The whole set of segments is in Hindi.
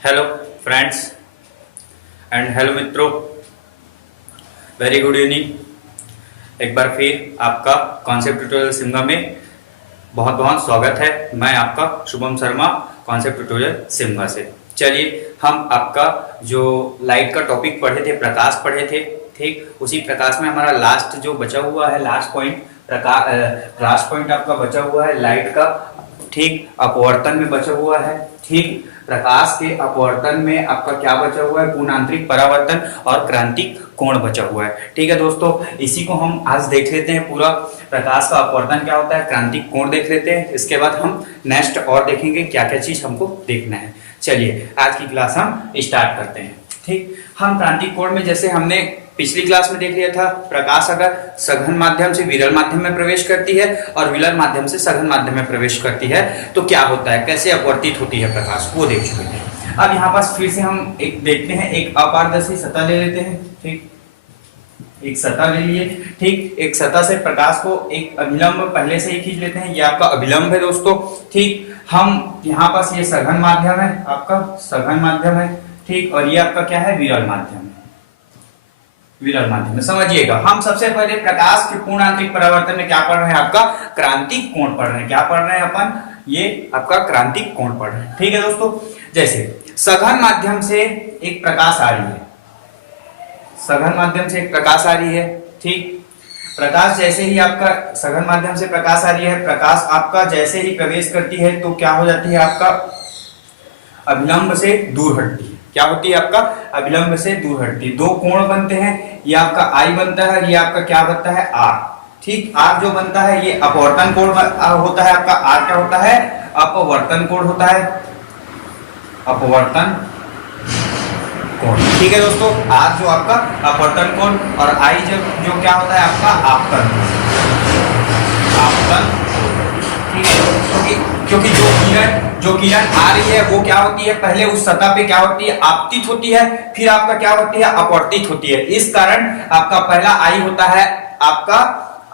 हेलो फ्रेंड्स एंड हेलो मित्रों, वेरी गुड इवनिंग। एक बार फिर आपका कॉन्सेप्ट ट्यूटोरियल सिमगा में बहुत बहुत स्वागत है। मैं आपका शुभम शर्मा, कॉन्सेप्ट ट्यूटोरियल सिमगा से। चलिए, हम आपका जो लाइट का टॉपिक पढ़े थे, प्रकाश पढ़े थे, ठीक उसी प्रकाश में हमारा लास्ट जो बचा हुआ है, लास्ट पॉइंट आपका बचा हुआ है लाइट का, ठीक अपवर्तन में बचा हुआ है। ठीक प्रकाश के अपवर्तन में आपका क्या बचा हुआ है? पूर्ण आंतरिक परावर्तन और क्रांतिक कोण बचा हुआ है। ठीक है दोस्तों, इसी को हम आज देख लेते हैं। पूरा प्रकाश का अपवर्तन क्या होता है, क्रांतिक कोण देख लेते हैं। इसके बाद हम नेक्स्ट और देखेंगे क्या क्या चीज हमको देखना है। चलिए, आज की क्लास हम स्टार्ट करते हैं। ठीक, हम क्रांतिक कोण में जैसे हमने पिछली क्लास में देख लिया था, प्रकाश अगर सघन माध्यम से विरल माध्यम में प्रवेश करती है और विरल माध्यम से सघन माध्यम में प्रवेश करती है तो क्या होता है, कैसे अपवर्तित होती है प्रकाश, वो देख चुके हैं। अब यहाँ पास फिर से हम एक देखते हैं, एक अपारदर्शी सतह ले लेते हैं। ठीक, एक सतह ले लिए। ठीक, एक सतह से प्रकाश को एक अभिलंब पहले से ही खींच लेते हैं। ये आपका अभिलंब है दोस्तों। ठीक, हम यहाँ पास ये सघन माध्यम है, आपका सघन माध्यम है। ठीक, और ये आपका क्या है, विरल माध्यम। विरल माध्यम में समझिएगा, हम सबसे पहले प्रकाश के पूर्ण आंतरिक परावर्तन में क्या पढ़ रहे हैं, आपका क्रांतिक कोण पढ़ रहे हैं। क्या पढ़ रहे हैं अपन? ये आपका क्रांतिक कोण पढ़ रहे हैं। ठीक है दोस्तों, जैसे सघन माध्यम से एक प्रकाश आ रही है, सघन माध्यम से एक प्रकाश आ रही है। ठीक, प्रकाश जैसे ही आपका सघन माध्यम से प्रकाश आ रही है, प्रकाश आपका जैसे ही प्रवेश करती है तो क्या हो जाती है, आपका अभिलंब से दूर हटती है। क्या होती है, आपका अभिलंब से दूर हटती है। दो कोण बनते हैं, ये आपका आई बनता है, ये आपका क्या बनता है, आर। ठीक, आर जो बनता है ये अपवर्तन कोण होता है आपका। आर क्या होता है, अपवर्तन कोण होता है, अपवर्तन कोण। ठीक है दोस्तों, आर जो आपका अपवर्तन कोण और आई जो क्या होता है, आपका आपतन कोण। आपतन, ठीक है, क्योंकि जो किरण आ रही है वो क्या होती है, पहले उस सतह पे क्या होती है, आपतित होती है, फिर आपका क्या होती है, अपवर्तित होती है। इस कारण आपका पहला आई होता है आपका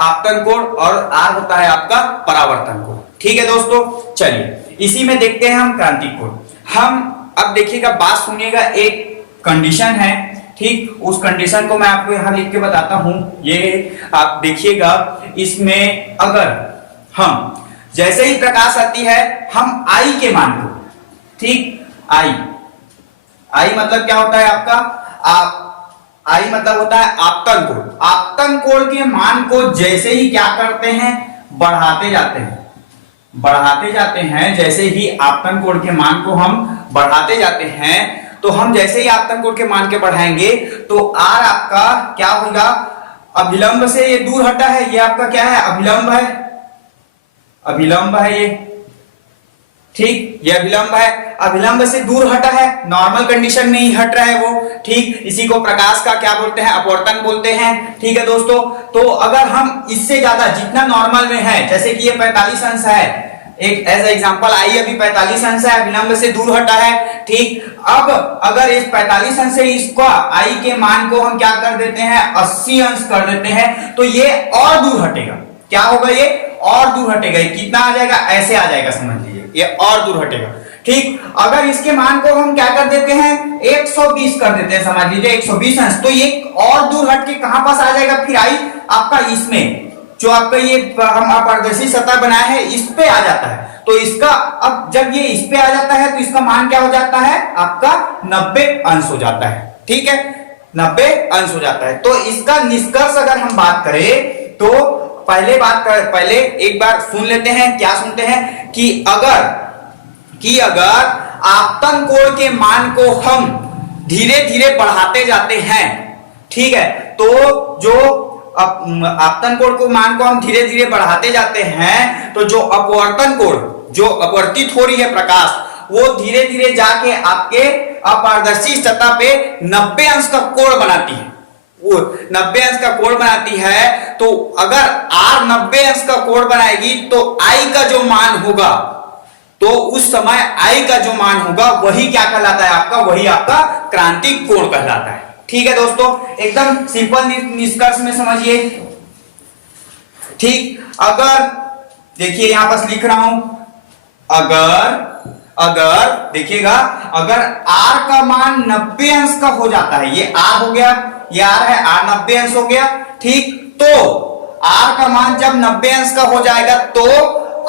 आपतन कोण और आर होता है आपका परावर्तन कोण। ठीक है दोस्तों, चलिए इसी में देखते हैं हम क्रांतिक कोण। हम अब देखिएगा, बात सुनिएगा, एक कंडीशन है। ठीक, उस कंडीशन को मैं आपको यहां लिख के बताता हूं। ये आप देखिएगा, इसमें अगर हम जैसे ही प्रकाश आती है, हम आई के मान को, ठीक, आई मतलब क्या होता है आपका, आई मतलब होता है आपतन कोण। आपतन कोण के मान को जैसे ही क्या करते हैं, बढ़ाते जाते हैं, बढ़ाते जाते हैं। जैसे ही आपतन कोण के मान को हम बढ़ाते जाते हैं, तो हम जैसे ही आपतन कोण के मान के बढ़ाएंगे तो आर आपका क्या होगा, अभिलंब से ये दूर हटा है, ये आपका क्या है, अभिलंब है, अभिलंब है ये। ठीक, ये अभिलंब है, अभिलंब से दूर हटा है, नॉर्मल कंडीशन में ही हट रहा है वो। ठीक, इसी को प्रकाश का क्या बोलते हैं, अपवर्तन बोलते हैं। ठीक है दोस्तों, तो अगर हम इससे ज्यादा जितना नॉर्मल में है, जैसे कि ये 45 अंश है, एक एज एग्जांपल आई अभी 45 अंश है, अभिलंब से दूर हटा है। ठीक, अब अगर इस 45 अंश से इसका आई के मान को हम क्या कर देते हैं, 80 अंश कर देते हैं, तो ये और दूर हटेगा। क्या होगा, ये और दूर हटेगा। ये कितना आ जाएगा, ऐसे आ जाएगा, समझ लीजिए, ये और दूर हटेगा। ठीक, अगर इसके मान को हम क्या कर देते हैं, 120 कर देते हैं, समझ लीजिए 120 अंश, तो ये और दूर हट के कहां पास आ जाएगा, फिर आई आपका इसमें, जो आपका ये हम अपारदर्शी सतह बनाए हैं, इस पे आ जाता है। तो इसका अब जब ये इस पे आ जाता है तो इसका मान क्या हो जाता है, आपका 90 अंश हो जाता है। ठीक है, 90 अंश हो जाता है। तो इसका निष्कर्ष अगर हम बात करें तो पहले एक बार सुन लेते हैं। क्या सुनते हैं कि अगर आपतन कोण के मान को हम धीरे धीरे बढ़ाते जाते हैं, ठीक है, तो जो आपतन कोण को मान को हम धीरे धीरे बढ़ाते जाते हैं, तो जो अपवर्तन कोण, जो अपवर्तित हो रही है प्रकाश, वो धीरे धीरे जाके आपके अपारदर्शी सतह पे 90 अंश का कोण बनाती है। वो 90 अंश का कोण बनाती है, तो अगर आर 90 अंश का कोण बनाएगी तो आई का जो मान होगा, तो उस समय आई का जो मान होगा वही क्या कहलाता है आपका, वही आपका क्रांतिक कोण कहलाता है। ठीक है दोस्तों, एकदम सिंपल निष्कर्ष में समझिए। ठीक, अगर देखिए यहां पर लिख रहा हूं, अगर अगर देखिएगा, अगर r का मान 90 अंश का हो जाता है, ये r हो गया, ये r है, r 90 अंश हो गया, ठीक। तो r का मान जब 90 अंश का हो जाएगा तो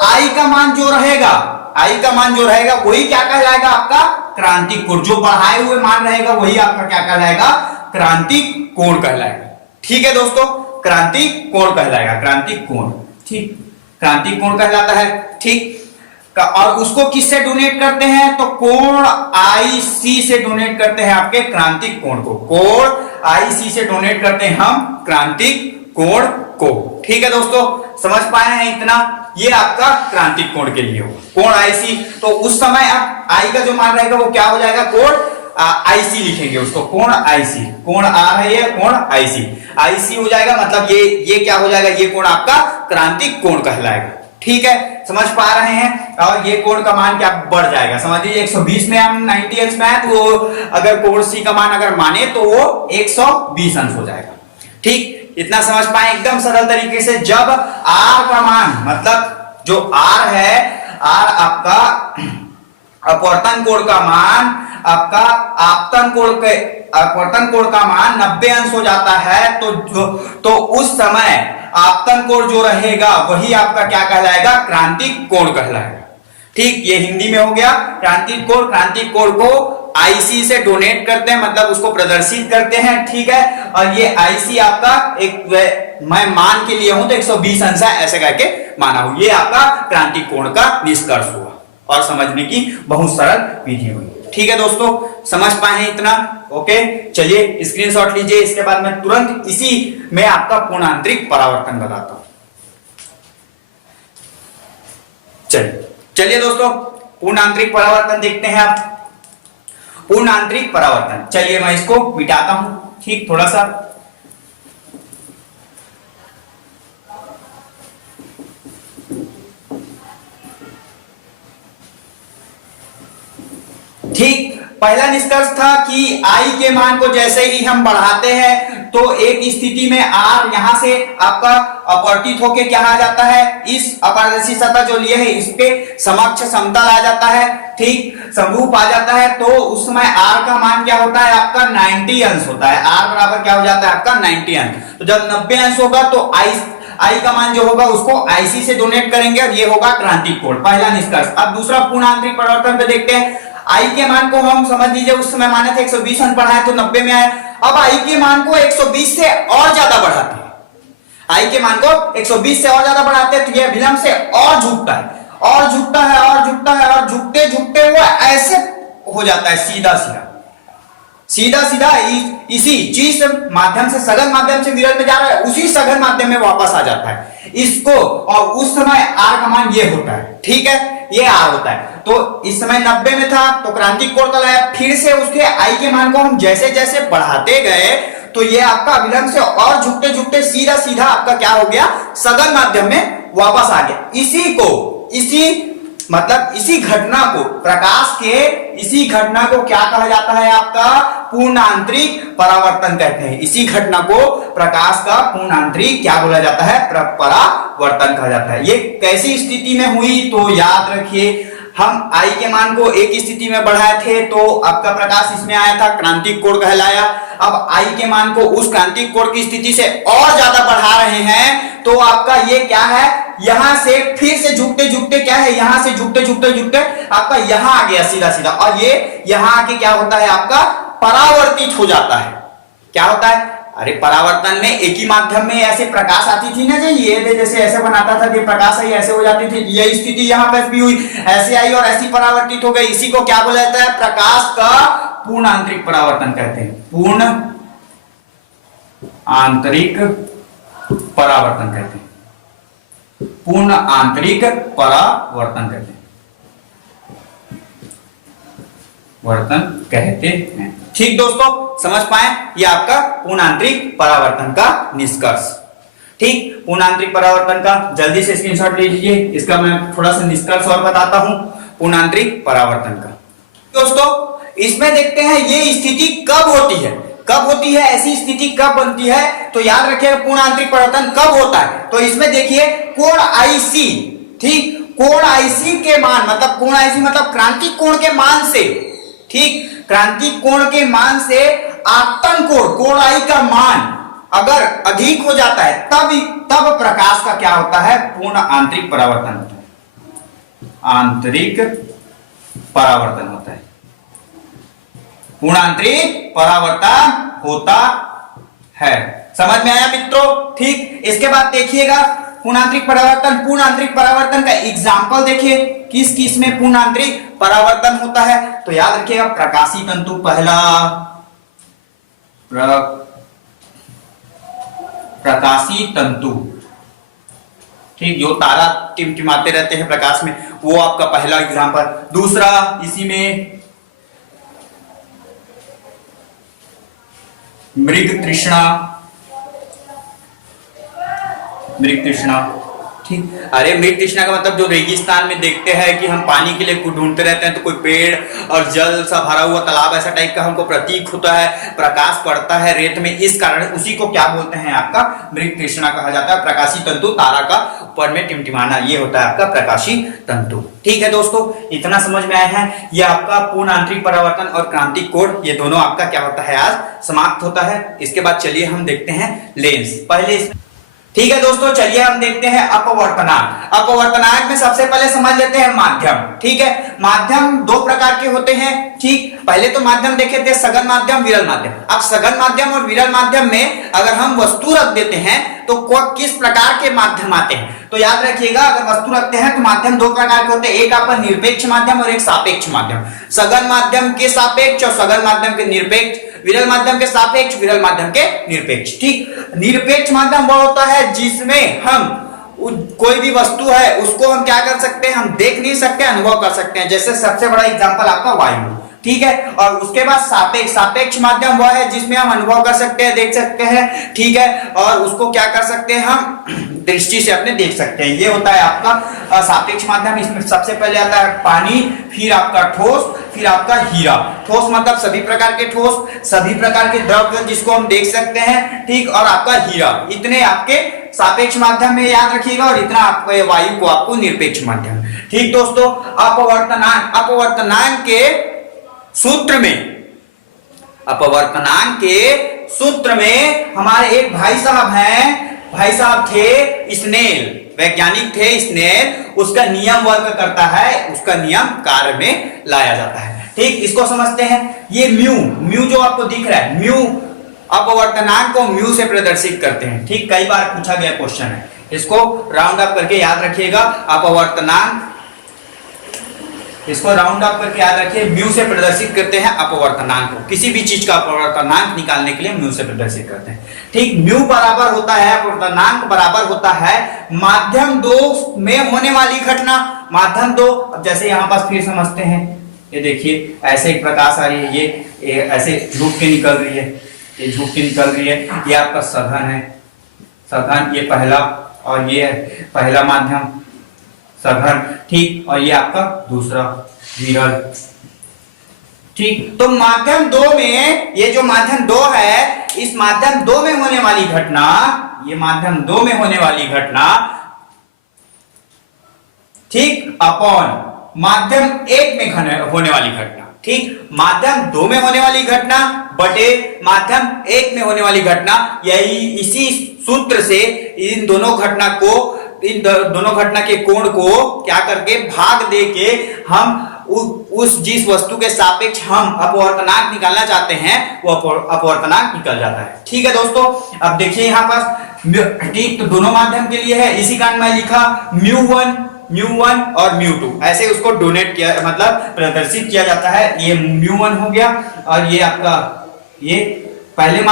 i का मान जो रहेगा, i का मान जो रहेगा वही क्या कहलाएगा, आपका क्रांतिक कोण। जो बढ़ाए हुए मान रहेगा वही आपका क्या कहलाएगा, क्रांतिक कोण कहलाएगा। ठीक है दोस्तों, क्रांतिक कोण कहलाएगा, क्रांतिक कोण, ठीक, क्रांतिक कोण कहलाता है, ठीक। और उसको किससे डोनेट करते हैं, तो कोण IC से डोनेट करते हैं आपके क्रांतिक कोण को, कोण IC से डोनेट करते हैं हम क्रांतिक कोण को। ठीक है दोस्तों, समझ पाए हैं इतना, ये आपका क्रांतिक कोण के लिए हो, कोण IC। तो उस समय अब I का जो मान रहेगा वो क्या हो जाएगा, कोण IC लिखेंगे उसको, कोण IC, कोण R है ये, कोण IC हो जाएगा, मतलब ये क्या हो जाएगा, ये कोण आपका क्रांतिक कोण कहलाएगा। ठीक है, समझ पा रहे हैं। और ये कोण का मान क्या बढ़ जाएगा, समझ लीजिए 120 में हम 90 अंश में है, तो अगर कोण C का मान अगर माने तो वो 120 अंश हो जाएगा। ठीक, इतना समझ पाए एकदम सरल तरीके से। जब R का मान, मतलब जो R है, R आपका अपवर्तन कोण का मान, आपका अपवर्तन कोण का मान 90 अंश हो जाता है, तो उस समय आपतन कोण जो रहेगा वही आपका क्या कहलाएगा, क्रांतिक कोण कहलाएगा। ठीक, ये हिंदी में हो गया क्रांतिक कोण। क्रांतिक कोण को IC से डोनेट करते हैं, मतलब उसको प्रदर्शित करते हैं। ठीक है, और ये IC आपका एक, मैं मान के लिए हूं तो 120 अंश है, ऐसे करके माना हूं। ये आपका क्रांतिक कोण का निष्कर्ष हुआ और समझने की बहुत सरल विधि हुई। ठीक है दोस्तों, समझ पाए हैं इतना, ओके। चलिए स्क्रीनशॉट लीजिए, इसके बाद मैं तुरंत इसी में आपका पूर्णांतरिक परावर्तन बताता हूं। चलिए दोस्तों, पूर्णांतरिक परावर्तन देखते हैं आप। पूर्णांतरिक परावर्तन, चलिए मैं इसको मिटाता हूं, ठीक, थोड़ा सा। ठीक, पहला निष्कर्ष था कि I के मान को जैसे ही हम बढ़ाते हैं तो एक स्थिति में R यहां से आपका अपवर्तित होके क्या आ जाता है, इस अपारदर्शी सतह जो लिए है इस पे समक्ष समतल आ जाता है, ठीक, समरूप आ जाता है। तो उस समय R का मान क्या होता है, आपका 90 अंश होता है। R बराबर क्या हो जाता है, आपका 90 अंश। तो जब 90 अंश होगा तो I का मान जो होगा उसको IC से डोनेट करेंगे और ये होगा क्रांतिक कोण, पहला निष्कर्ष। अब दूसरा पूर्णांतरिक परिवर्तन पे देखते हैं। I के मान को हम समझ लीजिए उस समय माने थे 120 अंश बढ़ाए तो 90 में आए। अब I के मान को 120 से और ज्यादा बढ़ाते हैं, I के मान को 120 से और ज्यादा बढ़ाते हैं तो यह विलंब से और झुकता है, और झुकता है, और झुकता है, और झुकते झुकते वो ऐसे हो जाता है सीधा सीधा इसी चीज माध्यम से, सघन माध्यम से विरल में जा रहा है, उसी सघन माध्यम में वापस आ जाता है इसको। और उस समय R का मान ये होता है, ठीक है, ये R होता है। तो इस समय 90 में था तो क्रांतिक कोण कहलाया। फिर से उसके I के मान को हम जैसे जैसे बढ़ाते गए तो ये आपका विलंब से और झुकते झुकते सीधा आपका क्या हो गया, सघन माध्यम में वापस आ गया। इसी घटना को, प्रकाश के इसी घटना को क्या कहा जाता है, आपका पूर्णांतरिक परावर्तन कहते हैं। इसी घटना को प्रकाश का पूर्णांतरिक क्या बोला जाता है, परावर्तन कहा जाता है। ये कैसी स्थिति में हुई, तो याद रखिए हम I के मान को एक स्थिति में बढ़ाए थे तो आपका प्रकाश इसमें आया था, क्रांतिक कोण कहलाया। अब I के मान को उस क्रांतिक कोण की स्थिति से और ज्यादा बढ़ा रहे हैं तो आपका ये क्या है, यहां से फिर से झुकते झुकते क्या है, यहां से झुकते झुकते आपका यहां आ गया सीधा, और ये यहां आके क्या होता है, आपका परावर्तित हो जाता है। क्या होता है, अरे परावर्तन में एक ही माध्यम में ऐसे प्रकाश आती थी ना, जो ये जैसे ऐसे बनाता था कि प्रकाश आई ऐसे हो जाती थी, यही स्थिति यहाँ पर भी हुई, ऐसे आई और ऐसी परावर्तित हो गई। इसी को क्या बोला जाता है, प्रकाश का पूर्ण आंतरिक परावर्तन कहते हैं, पूर्ण आंतरिक परावर्तन कहते हैं, पूर्ण आंतरिक परावर्तन कहते हैं, वर्तन कहते हैं। ठीक दोस्तों, समझ पाए, ये आपका पूर्णांतरिक परावर्तन का निष्कर्ष। ठीक, पूर्णांतरिक परावर्तन का जल्दी से स्क्रीनशॉट ले लीजिए, इसका मैं थोड़ा सा निष्कर्ष और बताता हूं पूर्णांतरिक परावर्तन का। दोस्तों इसमें देखते हैं ये स्थिति कब होती है, ऐसी स्थिति कब बनती है, तो याद रखिएगा पूर्णांतरिक परावर्तन कब होता है। तो इसमें देखिए कोण IC, ठीक, कोण आईसी के मान, मतलब कोण आईसी मतलब क्रांतिक कोण के मान से, ठीक, क्रांतिक कोण के मान से आपतन कोण, कोण आई का मान अगर अधिक हो जाता है तब प्रकाश का क्या होता है, पूर्ण आंतरिक परावर्तन होता है, आंतरिक परावर्तन होता है, पूर्ण आंतरिक परावर्तन होता है। समझ में आया मित्रों? ठीक, इसके बाद देखिएगा पूर्ण आंतरिक परावर्तन का एग्जाम्पल देखिए, किस किस में पूर्ण आंतरिक परावर्तन होता है। तो याद रखिएगा प्रकाशी तंतु पहला, प्रकाशी तंतु, ठीक, जो तारा टिमटिमाते रहते हैं प्रकाश में, वो आपका पहला एग्जाम्पल। दूसरा इसी में मृग तृष्णा, ठीक, अरे मृग तृष्णा का मतलब जो रेगिस्तान में देखते हैं कि हम पानी के लिए ढूंढते रहते हैं, तो कोई पेड़ और जल सा भरा हुआ तालाब ऐसा टाइप का हमको प्रतीक होता है, प्रकाश पड़ता है रेत में, इस कारण उसी को क्या बोलते हैं, आपका मृग तृष्णा कहा जाता है। प्रकाशी तंतु, तारा का ऊपर में टिमटिमाना, ये होता है आपका प्रकाशी तंतु। ठीक है दोस्तों, इतना समझ में आया है। ये आपका पूर्ण आंतरिक परावर्तन और क्रांतिक कोण, ये दोनों आपका क्या होता है, आज समाप्त होता है। इसके बाद चलिए हम देखते हैं लेंस। पहले, ठीक है दोस्तों, चलिए हम देखते हैं अपवर्तनांक। अपवर्तनांक में सबसे पहले समझ लेते हैं माध्यम। ठीक है, माध्यम दो प्रकार के होते हैं। ठीक, पहले तो माध्यम देखे थे सघन माध्यम, विरल माध्यम। अब सघन माध्यम और विरल माध्यम में अगर हम वस्तु रख देते हैं तो किस प्रकार के माध्यम आते हैं, तो याद रखिएगा, अगर वस्तु रखते हैं तो माध्यम दो प्रकार के होते हैं, एक आपका निरपेक्ष माध्यम और एक सापेक्ष माध्यम। सघन माध्यम के सापेक्ष और सघन माध्यम के निरपेक्ष, विरल माध्यम के सापेक्ष, विरल माध्यम के निरपेक्ष। ठीक, निरपेक्ष माध्यम वो होता है जिसमें हम कोई भी वस्तु है उसको हम क्या कर सकते हैं, हम देख नहीं सकते, अनुभव कर सकते हैं। जैसे सबसे बड़ा एग्जांपल आपका वायु। ठीक है, और उसके बाद सापेक्ष माध्यम वह है जिसमें हम अनुभव कर सकते हैं, देख सकते हैं। ठीक है, और उसको क्या कर सकते हैं, हम दृष्टि से अपने देख सकते हैं। ये होता है आपका सापेक्ष माध्यम। इसमें सबसे पहले आता है पानी, फिर आपका ठोस, फिर आपका हीरा। ठोस मतलब सभी प्रकार के ठोस, सभी प्रकार के द्रव्य जिसको हम देख सकते हैं। ठीक, और आपका हीरा, इतने आपके सापेक्ष माध्यम में याद रखिएगा, और इतना आपको वायु को आपको निरपेक्ष माध्यम। ठीक दोस्तों, अपवर्तनांक के सूत्र में, अपवर्तनांक के सूत्र में हमारे एक भाई साहब हैं, भाई साहब थे स्नेल, वैज्ञानिक थे स्नेल। उसका नियम वर्क करता है, उसका नियम कार्य में लाया जाता है। ठीक, इसको समझते हैं। ये म्यू जो आपको दिख रहा है, म्यू अपवर्तनांक को म्यू से प्रदर्शित करते हैं। ठीक, कई बार पूछा गया क्वेश्चन है, इसको राउंड अप करके याद रखिएगा। अपवर्तनांक, इसको राउंड अप करके याद रखिए, म्यू से प्रदर्शित करते हैं अपवर्तनांक को। किसी भी चीज का अपवर्तनांक निकालने के लिए म्यू से प्रदर्शित करते हैं। ठीक, म्यू बराबर होता है, अपवर्तनांक बराबर होता है माध्यम 2 में होने वाली घटना। माध्यम 2, अब जैसे यहाँ पास फिर समझते हैं, ये देखिए ऐसे एक प्रकाश आ रही है, ये ऐसे झुक के निकल रही है, ये झुक के निकल रही है। ये आपका सघन है, सघन, ये पहला, और ये पहला माध्यम सघन। ठीक, और ये आपका दूसरा विरल। ठीक, तो माध्यम 2 में, ये जो माध्यम 2 है, इस माध्यम 2 में होने वाली घटना, ये माध्यम 2 में होने वाली घटना, ठीक, अपॉन माध्यम 1 में होने वाली घटना। ठीक, माध्यम 2 में होने वाली घटना बटे माध्यम 1 में होने वाली घटना। यही इसी सूत्र से इन दोनों घटना को, इन दोनों घटना के कोण को क्या करके भाग दे के हम उस जिस वस्तु के सापेक्ष हम अपवर्तनांक निकालना चाहते हैं, वो अपवर्तनांक निकल जाता है। ठीक है दोस्तों, अब देखिए यहाँ पास, ठीक, तो दोनों माध्यम के लिए है, इसी कारण मैं लिखा μ1 और μ2, ऐसे उसको डोनेट किया, मतलब प्रदर्शित किया जाता है। ये μ1 हो गया, और ये आपका, ये पहले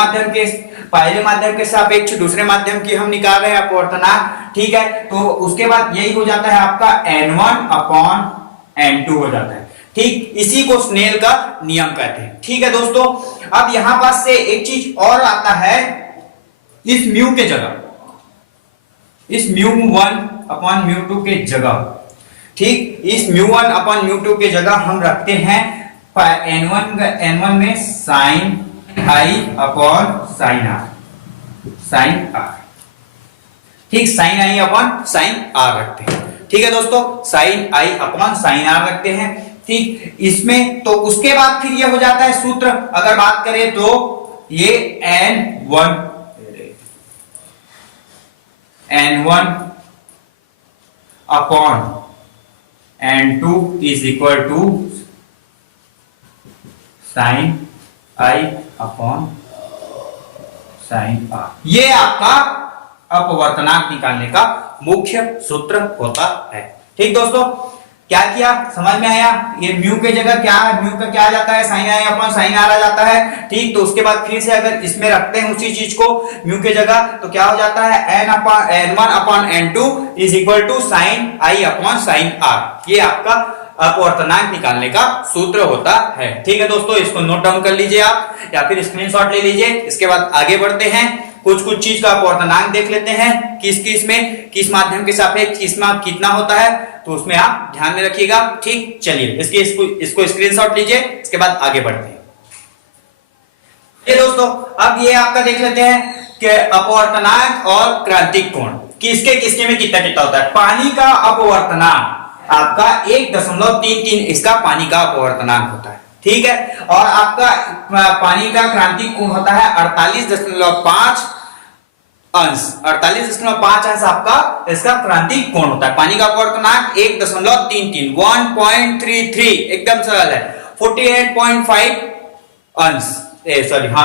माध्यम के सापेक्ष दूसरे माध्यम की हम निकाल रहे हैं अपवर्तनांक। ठीक है, तो उसके बाद यही हो जाता है आपका n1 अपॉन n2 हो जाता है। ठीक, इसी को स्नेल का नियम कहते हैं। ठीक है दोस्तों, अब यहां पास से एक चीज और आता है, इस म्यू के जगह, इस μ1 अपॉन μ2 के जगह, ठीक, इस μ1 अपॉन μ2 के जगह हम रखते हैं n1 में sine i upon sine r, ठीक, sine i upon sine r रखते हैं। ठीक है दोस्तों, sine I upon sine R रखते हैं। ठीक, इसमें तो उसके बाद फिर ये हो जाता है सूत्र, अगर बात करें तो ये n1 upon n2 is equal to sine I upon sine R. ये आपका अपवर्तनांक निकालने का मुख्य सूत्र होता है। ठीक दोस्तों, क्या किया, समझ में आया? ये म्यू के जगह क्या है, म्यू का क्या आ जाता है, sine I upon sine R आ जाता है। ठीक, तो उसके बाद फिर से अगर इसमें रखते हैं उसी चीज को म्यू के जगह, तो क्या हो जाता है, n1 upon n2 is equal to sine I upon sine R. ये आपका अपवर्तनांक निकालने का सूत्र होता है। ठीक है दोस्तों, इसको नोट डाउन कर लीजिए आप या फिर स्क्रीनशॉट ले लीजिए। इसके बाद आगे बढ़ते हैं, कुछ चीज का अपवर्तनांक देख लेते हैं, किस माध्यम के सापेक्ष किसमें कितना होता है, तो उसमें आप ध्यान में रखिएगा। ठीक, चलिए इसको स्क्रीनशॉट लीजिए, इसके बाद आगे बढ़ते हैं। ये दोस्तों, अब ये आपका देख लेते हैं कि अपवर्तनांक और क्रांतिक कोण किसके में कितना कितना होता है। पानी का अपवर्तनांक आपका 1.33 इसका पानी का अपवर्तनांक होता है। ठीक है, और आपका पानी का क्रांतिक कोण होता है 48.5 अंश। 48.5 अंश आपका इसका क्रांतिक कोण होता है। पानी का अपवर्तनांक 1.33 1.33 एकदम सरल है। 48.5 अंश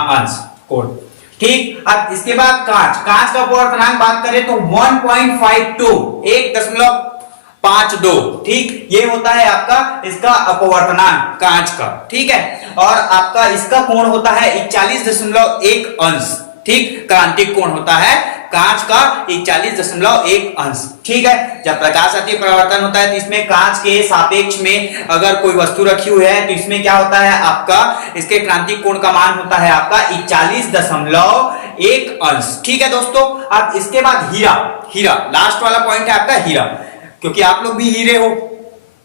अंश कोण। ठीक, अब इसके बाद कांच का अपवर्तनांक बात करें तो 1.52 1.52। ठीक, ये होता है आपका इसका अपवर्तनांक कांच का। ठीक है, और आपका इसका कोण होता है 41.1 अंश। ठीक, क्रांतिक कोण होता है कांच का 41.1 अंश। ठीक है, जब प्रकाश अति परावर्तन होता है तो इसमें कांच के सापेक्ष में अगर कोई वस्तु रखी हुई है तो इसमें क्या होता है, आपका इसके क्रांतिक कोण का मान होता है आपका 41.1 अंश। ठीक है दोस्तों, अब इसके बाद हीरा लास्ट वाला पॉइंट है आपका हीरा, क्योंकि आप लोग भी हीरे हो।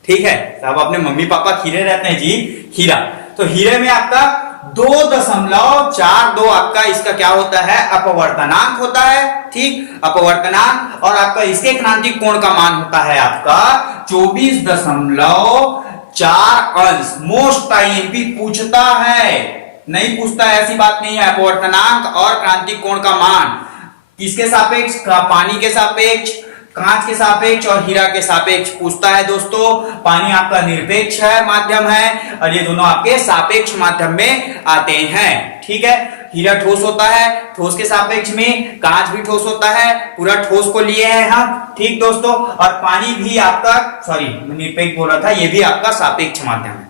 ठीक है, सब अपने मम्मी पापा हीरे रहते हैं जी। हीरा, तो हीरे में आपका 2.42 आपका इसका क्या होता है, अपवर्तनांक होता है। ठीक, अपवर्तनांक, और आपका इसके क्रांतिक कोण का मान होता है आपका 24.4 अंश। मोस्ट आईएमपी पूछता है, नहीं पूछता है ऐसी बात नहीं है। अपवर्तनांक और क्रांतिक कोण का मान किसके सापेक्ष, पानी के सापेक्ष, कांच के सापेक्ष और हीरा के सापेक्ष पूछता है दोस्तों। पानी आपका निरपेक्ष है, माध्यम है, और ये दोनों आपके सापेक्ष माध्यम में आते हैं। ठीक है, हीरा ठोस होता है, ठोस के सापेक्ष में कांच भी ठोस होता है, पूरा ठोस को लिए हैं हम। ठीक दोस्तों, और पानी भी आपका निरपेक्ष बोल रहा था, ये भी आपका सापेक्ष माध्यम है।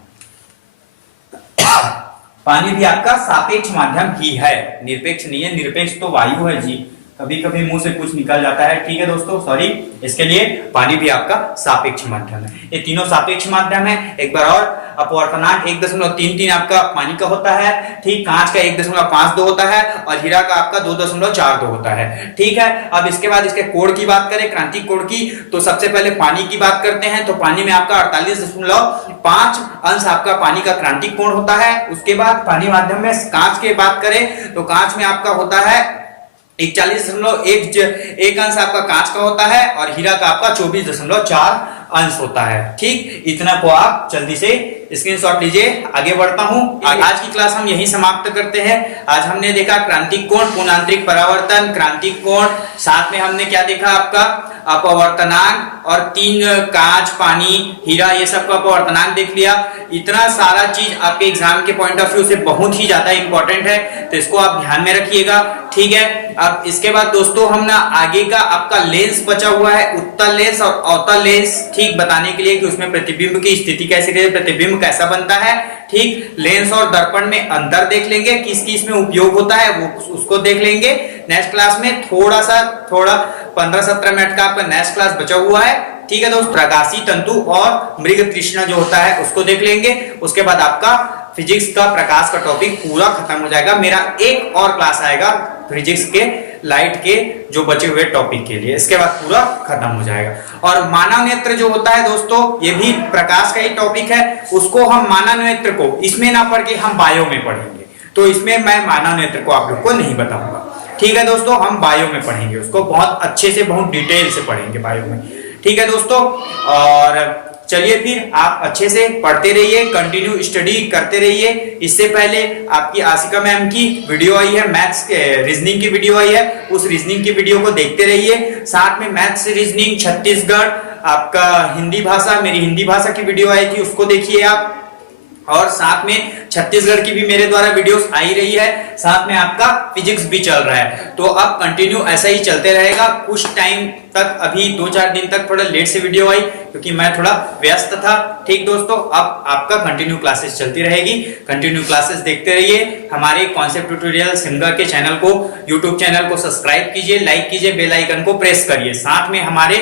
पानी भी आपका सापेक्ष माध्यम ही है, निरपेक्ष नहीं है। निरपेक्ष तो वायु है जी, कभी कभी मुंह से कुछ निकल जाता है। ठीक है दोस्तों, सॉरी, इसके लिए पानी भी आपका सापेक्ष माध्यम है। ये तीनों सापेक्ष माध्यम है। एक बार और, अपवर्तनांक 1.33 आपका पानी का होता है। ठीक, कांच का 1.52 होता है, और हीरा का आपका 2.42 होता है। ठीक है, अब इसके बाद इसके कोण की बात करें, क्रांतिक कोण की, तो सबसे पहले पानी की बात करते हैं। तो पानी में आपका 48.5 अंश आपका पानी का क्रांतिक कोण होता है। उसके बाद पानी माध्यम में कांच की बात करें तो कांच में आपका होता है 41.1 अंश आपका कांच का होता है, और हीरा का आपका 24.4 अंश होता है। ठीक, इतना को आप जल्दी से स्क्रीनशॉट लीजिए। आगे बढ़ता हूं, आज की क्लास हम यही समाप्त करते हैं। आज हमने देखा क्रांतिक कोण, पूर्णांतरिक परावर्तन, क्रांतिक कोण, साथ में हमने क्या देखा आपका अपवर्तनांक, और 3 कांच, पानी, हीरा, ये सब का अपवर्तनांक देख लिया। इतना सारा चीज आपके एग्जाम के पॉइंट ऑफ व्यू से बहुत ही ज्यादा इंपॉर्टेंट है, तो इसको आप ध्यान में रखिएगा। ठीक है, अब इसके बाद दोस्तों हम ना आगे का आपका लेंस बचा हुआ है, उत्तल लेंस और अवतल लेंस, ठीक, बताने के लिए कि उसमें प्रतिबिंब की स्थिति कैसे रहती है, प्रतिबिंब कैसा बनता है। ठीक, लेंस और दर्पण में अंतर देख लेंगे, किस किस में उपयोग होता है वो उसको देख लेंगे नेक्स्ट क्लास में। थोड़ा 15-17 मिनट का आपका नेक्स्ट क्लास बचा हुआ है। ठीक है दोस्त, प्रकाशी तंतु और मृग तृष्णा जो होता है उसको देख लेंगे। उसके बाद आपका फिजिक्स का प्रकाश का टॉपिक पूरा खत्म हो जाएगा। मेरा एक और क्लास आएगा फिजिक्स के लाइट के जो बचे हुए टॉपिक के लिए, इसके बाद पूरा खत्म हो जाएगा। और मानव नेत्र जो होता है दोस्तों, ये भी प्रकाश का ही टॉपिक है। उसको हम मानव नेत्र को इसमें ना पढ़ के हम बायो में पढ़ेंगे, तो इसमें मैं मानव नेत्र को आप लोग को नहीं बताऊंगा। ठीक है दोस्तों, हम बायो में पढ़ेंगे उसको, बहुत अच्छे से, बहुत डिटेल से पढ़ेंगे बायो में। ठीक है दोस्तों, और चलिए फिर आप अच्छे से पढ़ते रहिए, कंटिन्यू स्टडी करते रहिए। इससे पहले आपकी आशिका मैम की वीडियो आई है, मैथ्स रीजनिंग की वीडियो आई है, उस रीजनिंग की वीडियो को देखते रहिए। साथ में मैथ्स रीजनिंग छत्तीसगढ़, आपका हिंदी भाषा, मेरी हिंदी भाषा की वीडियो आई थी, उसको देखिए आप। और साथ में छत्तीसगढ़ की भी मेरे द्वारा वीडियोस आई रही है, साथ में आपका फिजिक्स भी चल रहा है। तो अब कंटिन्यू ऐसा ही चलते रहेगा। कुछ टाइम तक, अभी 2-4 दिन तक थोड़ा लेट से वीडियो आई क्योंकि मैं थोड़ा व्यस्त था। ठीक दोस्तों, अब आपका कंटिन्यू क्लासेस चलती रहेगी, कंटिन्यू क्लासेस देखते रहिए। हमारे कॉन्सेप्ट ट्यूटोरियल सिमगा के चैनल को, यूट्यूब चैनल को सब्सक्राइब कीजिए, लाइक कीजिए, बेल आइकन को प्रेस करिए। साथ में हमारे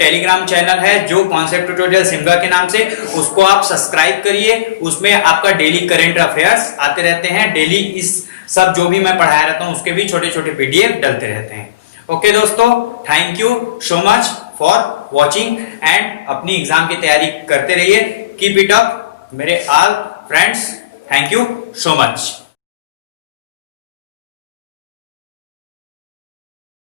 टेलीग्राम चैनल है जो कॉन्सेप्ट ट्यूटोरियल सिमगा के नाम से, उसको आप सब्सक्राइब करिए। उसमें आपका डेली करंट अफेयर्स आते रहते हैं, डेली इस सब जो भी मैं पढ़ाया रहता हूं उसके भी छोटे छोटे पीडीएफ डलते रहते हैं। ओके दोस्तों, thank you so much for watching and अपनी एग्जाम की तैयारी करते रहिए। कीप इट अप मेरे all friends, thank you so much.